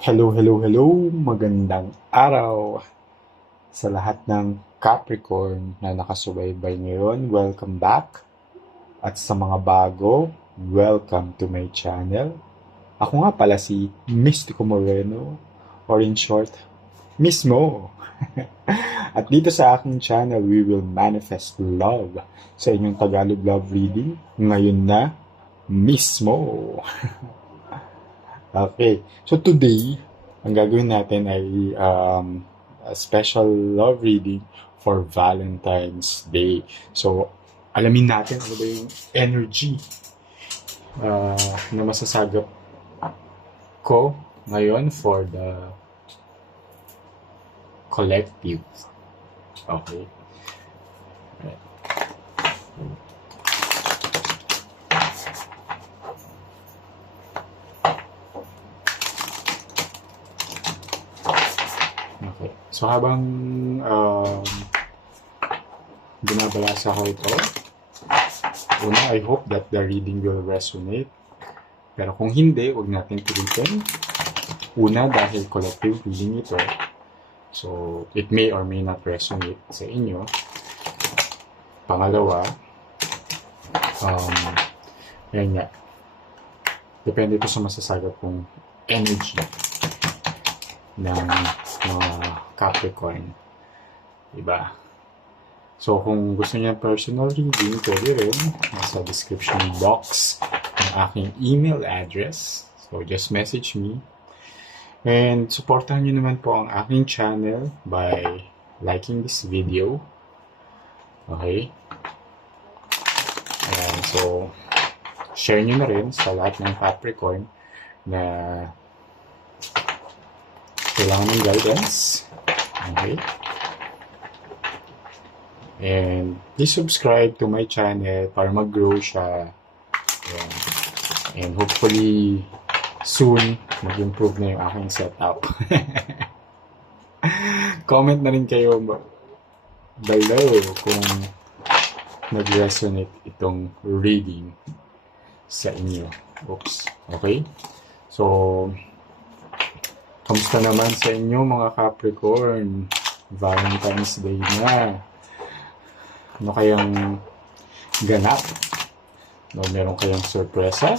Hello, hello, hello! Magandang araw sa lahat ng Capricorn na nakasubaybay ngayon. Welcome back. At sa mga bago, welcome to my channel. Ako nga pala si Mystico Moreno, or in short, Mismo. At dito sa aking channel, we will manifest love sa inyong Tagalog love reading. Ngayon na, mismo. Okay. So today, ang gagawin natin ay a special love reading for Valentine's Day. So, alamin natin ano ba yung energy na masasagap ko ngayon for the collective. Okay. Okay. So habang binabalasa ko ito, una, I hope that the reading will resonate. Pero kung hindi, huwag natin pilitin. Una, dahil collective reading ito, so it may or may not resonate sa inyo. Pangalawa, yan nga, depende ito sa masasagap kong energy ng mga Capricorn. Diba? So, kung gusto niya personal reading, pwede rin. Nasa description box ang aking email address. So, just message me. And, supportahan niyo naman po ang aking channel by liking this video. Okay? Ayan, so, share niyo na rin sa lahat ng Capricorn na kailangan ng guidance. Okay? And please subscribe to my channel para mag-grow siya. Ayan. And hopefully soon mag-improve na yung aking setup. Comment na rin kayo below kung nag-resonate itong reading sa inyo. Oops. Okay? So, kamusta naman sa inyo mga Capricorn? Valentine's Day na. Ano kayang ganap? No, meron kayang sorpresa?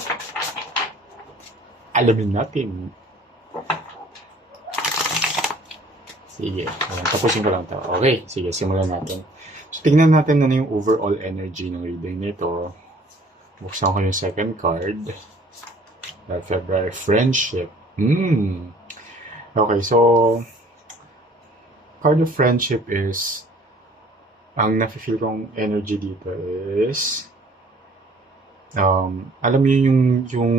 Alamin natin. Sige, tapusin ko lang ito. Okay, sige, simulan natin. So, tingnan natin ano yung overall energy ng reading nito. Buksan ko yung second card. February Friendship. Okay, so card of friendship is ang nafe-feel kong energy dito is alam niyo yung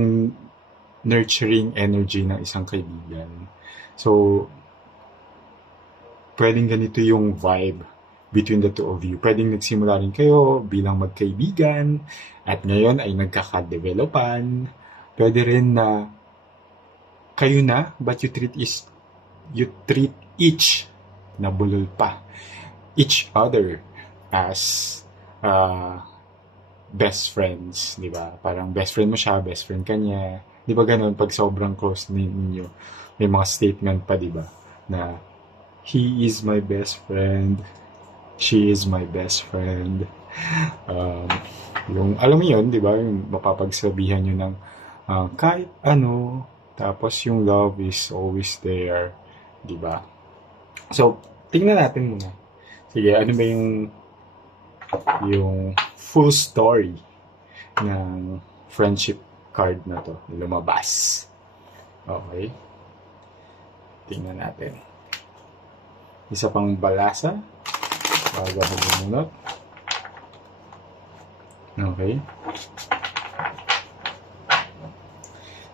nurturing energy ng isang kaibigan. So pwedeng ganito yung vibe between the two of you. Pwedeng nagsimula rin kayo bilang magkaibigan at ngayon ay nagkaka-developan. Pwede rin na kayo na, but you treat each na bulol pa each other as best friends, di ba? Parang best friend mo siya, best friend ka niya. Di ba ganun? Pag sobrang close ninyo, may mga statement pa, di ba? Na, he is my best friend, she is my best friend. Yung, alam mo yun, di ba? Yung mapapagsabihan nyo ng kahit ano, tapos yung love is always there, di ba? So, tingnan natin muna. Sige, ano ba yung full story ng friendship card na to lumabas? Okay. Tingnan natin. Isa pang balasa. Bago ako bumunot. Okay.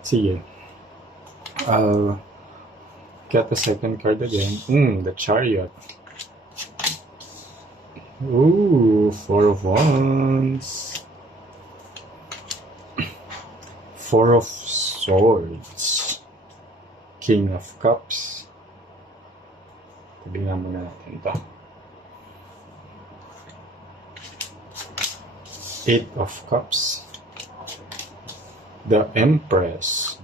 Sige. Get the second card again. The Chariot. Ooh, Four of Wands. Four of Swords. King of Cups. Tignan muna natin ito. Eight of Cups. The Empress.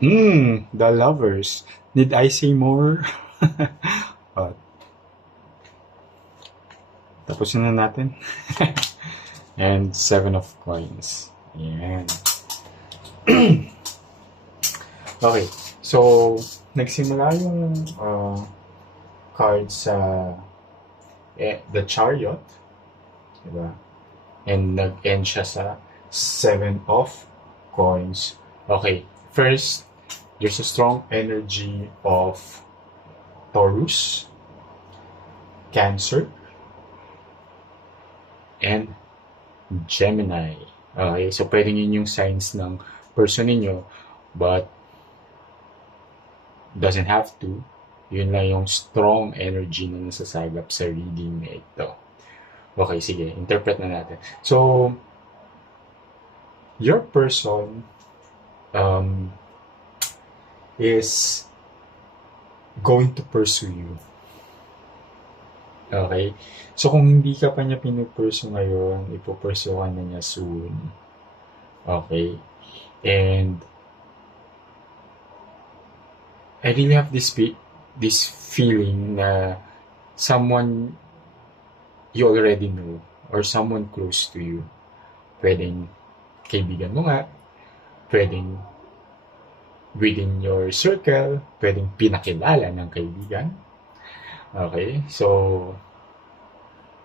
The lovers. Did I say more? Oh, tapusin na natin. And 7 of coins. Ayan. Okay. So, nagsimula yung card sa the chariot. Diba? And nag-end siya sa 7 of coins. Okay. First, there's a strong energy of Taurus, Cancer, and Gemini. Okay, so pwedeng yun yung signs ng person ninyo, but doesn't have to. Yun lang yung strong energy na nasasagap sa reading na ito. Okay, sige, interpret na natin. So, your person is going to pursue you. Okay? So, kung hindi ka pa niya pinupursue ngayon, ipupursue ka na niya soon. Okay? And I really have this feeling na someone you already know or someone close to you. Pwedeng kaibigan mo nga, pwedeng within your circle, pwedeng pinakilala ng kaibigan. Okay, so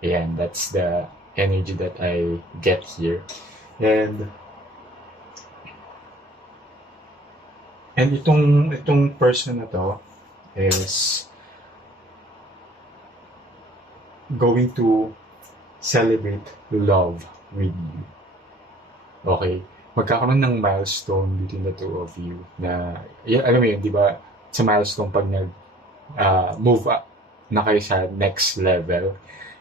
ayan, that's the energy that I get here. And itong person na to is going to celebrate love with you. Okay, magkakaroon ng milestone between the two of you na, alam mo yun, di ba, sa milestone pag move up na kayo sa next level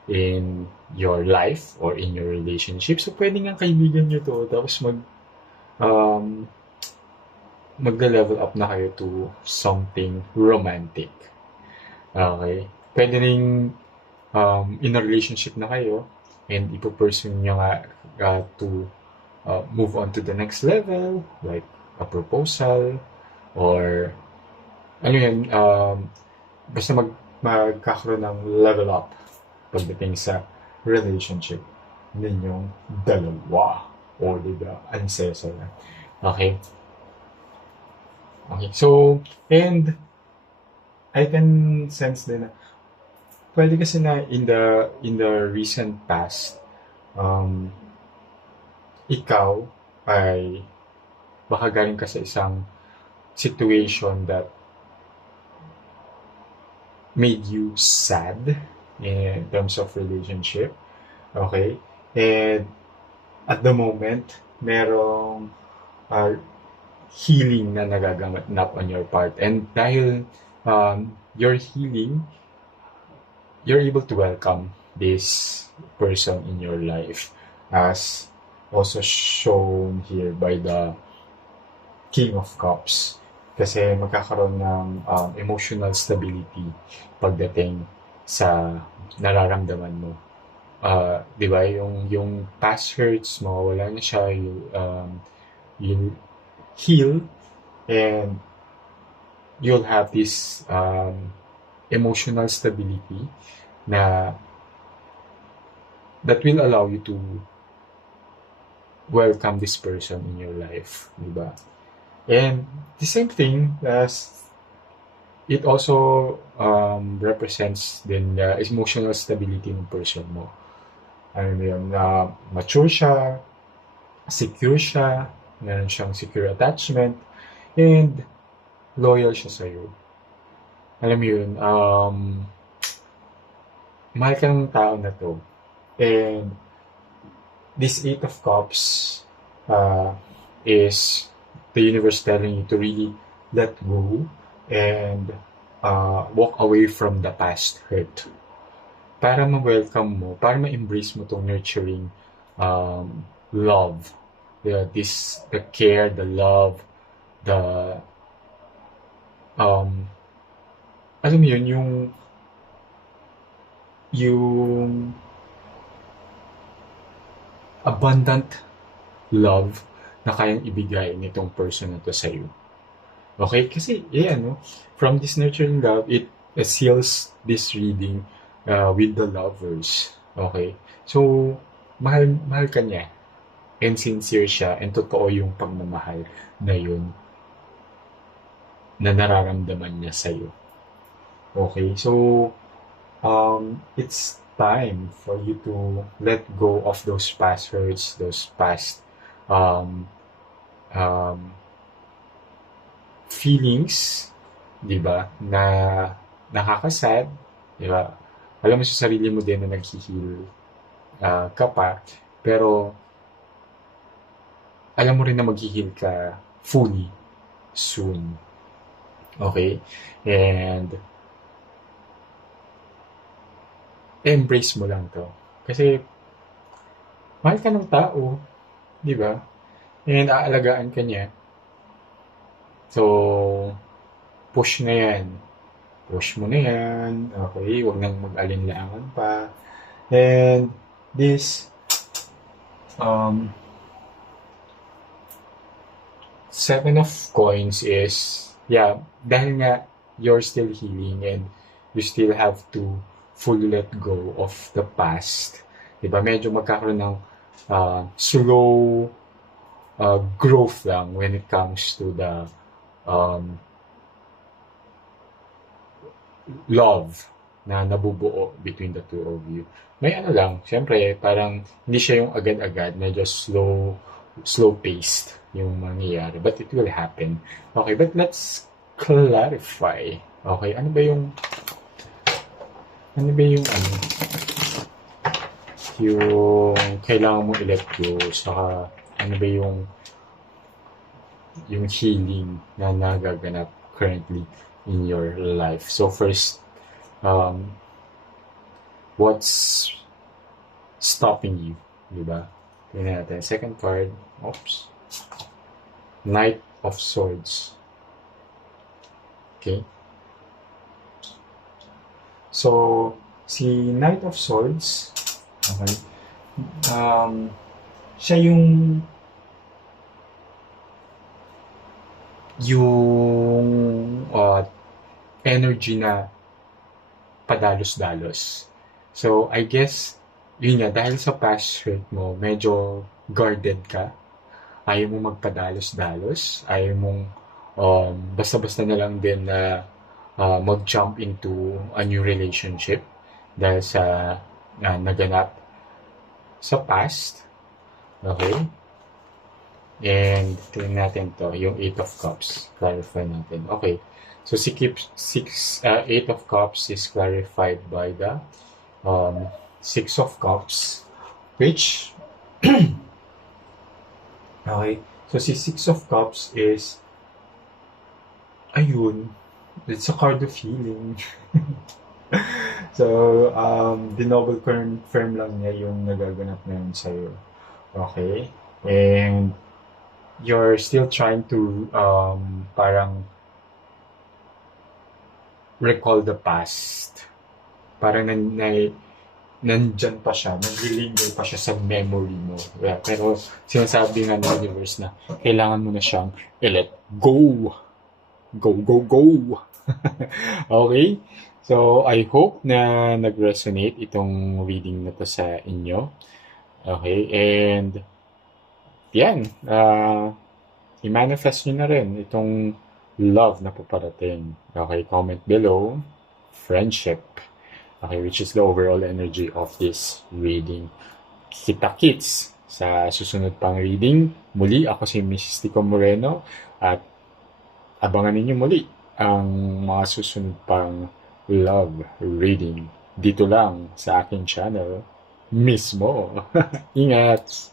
in your life or in your relationship. So, pwede nga kaibigan nyo to, tapos mag-level up na kayo to something romantic. Okay? Pwede rin in a relationship na kayo and ipo-pursue nyo nga to move on to the next level, like a proposal or ano yun, basta magkakaroon ng level up pagdating sa relationship ninyong dalawa. O, diba? Ang saya-saya. Okay? Okay. So, and I can sense din na pwede kasi na in the recent past, ikaw ay baka galing ka sa isang situation that made you sad in terms of relationship. Okay? And at the moment, merong healing na nagaganap on your part. And dahil your healing, you're able to welcome this person in your life, as also shown here by the King of Cups. Kasi magkakaroon ng emotional stability pagdating sa nararamdaman mo. Di ba? Yung past hurts mo, wala na siya. You heal and you'll have this emotional stability that will allow you to welcome this person in your life. Di ba? And the same thing as it also represents din the emotional stability ng person mo. I mean, mature siya, secure siya, meron siyang secure attachment, and loyal siya sa'yo. Alam mo yun, mahal ka ng tao na to. And this 8 of Cups is the universe telling you to really let go and walk away from the past hurt. Para ma-welcome mo, para ma-embrace mo itong nurturing love. The care, the love, the alam mo yun, yung abundant love na kayang ibigay nitong person na to sa'yo. Okay? Kasi, no? From this nurturing love, it seals this reading with the lovers. Okay? So, mahal ka niya. And sincere siya. And totoo yung pagmamahal na yun na nararamdaman niya sa'yo. Okay? So, it's time for you to let go of those past hurts, those past um, um, feelings, di ba, na nakakasad, di ba? Alam mo sa sarili mo din na naghihil ka pa, pero alam mo rin na maghihil ka fully soon. Okay? And embrace mo lang to. Kasi mahal ka ng tao, di ba? And aalagaan ka niya. So, push na yan. Push mo na yan. Okay? Huwag nang mag-alinlangan pa. And this Seven of Coins is, dahil nga you're still healing and you still have to fully let go of the past. Diba? Medyo magkakaroon ng slow growth lang when it comes to the love na nabubuo between the two of you. May lang, syempre, parang hindi siya yung agad-agad, medyo slow-paced yung mangyayari. But it will happen. Okay, but let's clarify. Okay, ano ba yung kailangan mong i-let go, saka ano ba yung healing na nagaganap currently in your life. So first, what's stopping you, diba? Tingnan natin. Second card, Knight of Swords. Okay? So, si Knight of Swords, okay, siya yung energy na padalos-dalos. So, I guess, yun nga, dahil sa past hurt mo, medyo guarded ka. Ayaw mo magpadalos-dalos. Ayaw mong basta-basta na lang din na mag-jump into a new relationship dahil sa naganap sa past. Okay? And tingnan natin to, yung Eight of Cups. Clarify natin. Okay. So, Eight of Cups is clarified by the Six of Cups, which, okay, so si Six of Cups is, ayun, it's a card of healing. So, dinoble confirm lang niya yung nagaganap ngayon sa'yo. Okay? And, you're still trying to, parang, recall the past. Parang nandyan pa siya, nag-linger pa siya sa memory mo. Yeah, pero sinasabi nga ng universe na kailangan mo na siyang i-let go. Go, go, go! Okay? So, I hope na nag-resonate itong reading na to sa inyo. Okay? And, yan. I-manifest nyo na rin itong love na paparating. Okay? Comment below. Friendship. Okay, which is the overall energy of this reading. Kita-kits sa susunod pang reading. Muli, ako si Mrs. Tico Moreno at abangan ninyo muli ang mga susunod pang love reading dito lang sa aking channel mismo. Ingat!